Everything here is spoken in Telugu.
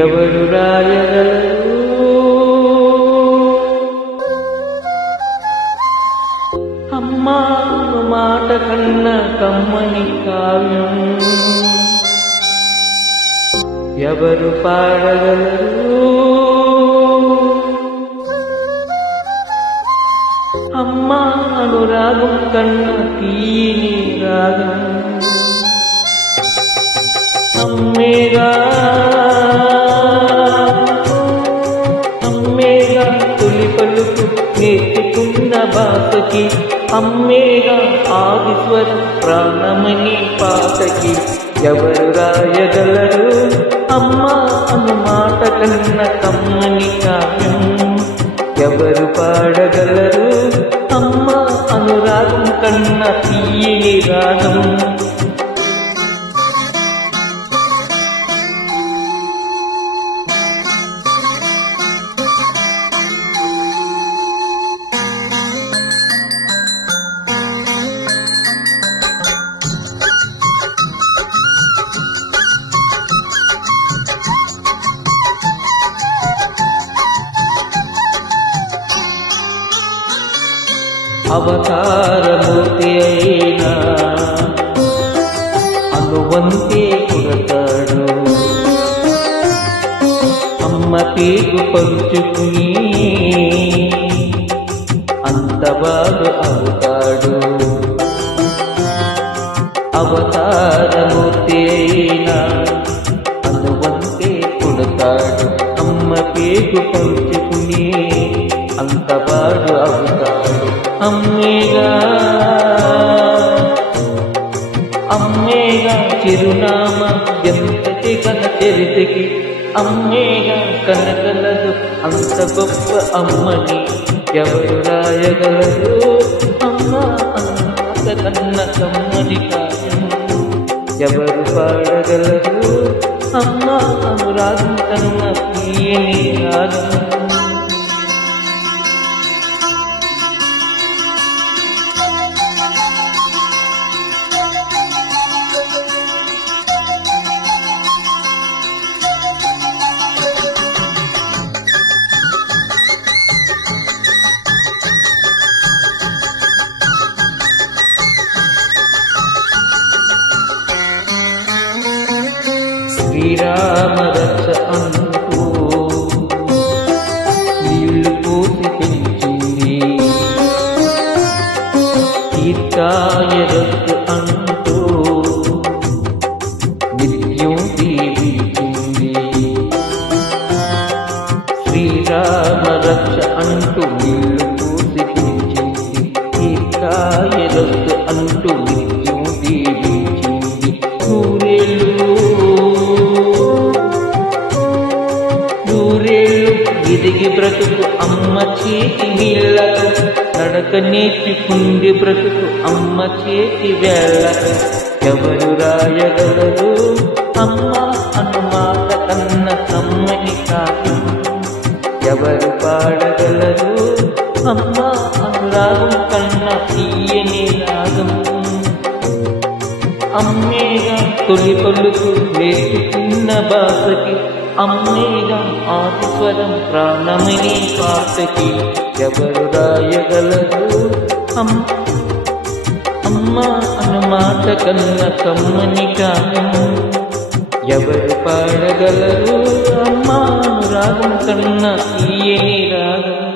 ఎవరు రాయగలరు? అమ్మా మాట కన్నా కమ్మని కావ్యం ఎవరు పాడగలరు? అమ్మా అనురాగం కన్నా తీయని రాగం అమ్మేగా అమ్మేగా తొలి పలుకు నేర్చుకున్న భాషకి అమ్మేగా ఆదిస్వరం ప్రాణమని పాటకి ఎవరు రాయగలరు? అమ్మా అను మాట కన్న కమ్మని కావ్యం ఎవరు పాడగలరు? అమ్మా అనురాగం కన్న తీయని రాగం అవతారమూర్తి అయినా అనువంతే పుడతాడు అమ్మ పేగు పంచుకుని అంతవాడు అవుతాడు అవతారమూర్తి అయినా అనువంతే పుడతాడు అమ్మ పేగు పంచుకుని అంతవాడు అవుతాడు అమ్మేగా అమ్మేగా చిరునామా ఎంతటి కన చరితకి అమ్మేగా కనగలదు అంత గొప్ప అమ్మని ఎవరు రాయగలరు? అమ్మా అన్న కన్న కమ్మని కావ్యం ఎవరు పాడగలరు? అమ్మా అనురాగం కన్న తీయని రాగం శ్రీరామ రక్ష అంటూ నీళ్లు పోసి పెంచింది తీర్థాయ రక్ష అంటూ నిత్యం దీవించింది శ్రీరామ రక్ష అంటూ నీళ్లు పోసి పెంచింది తీర్థాయ రక్ష అంటూ నిత్యం దీవించింది ఎదిగి బ్రతుకు అమ్మ చేతి నీళ్ళకు నడక నేర్చుకుంది బ్రతుకు అమ్మ చేతి వేళ్ళకు ఎవరు రాయగలరు? అమ్మ అనుమాట కన్న కమ్మని కావ్యం ఎవరు పాడగలరు? అమ్మ అనురాగం కన్న తీయని రాగం అమ్మేగా తొలి పలుకు నేర్చుకున్న భాషకి అమ్మేగా ఆదిస్వరం ప్రాణమని పాటకి ఎవరు రాయగలరు? అమ్మా అనుమాట కన్న కమ్మని కావ్యం ఎవరు పాడగలరు? అమ్మా అనురాగం కన్న తీయని రాగం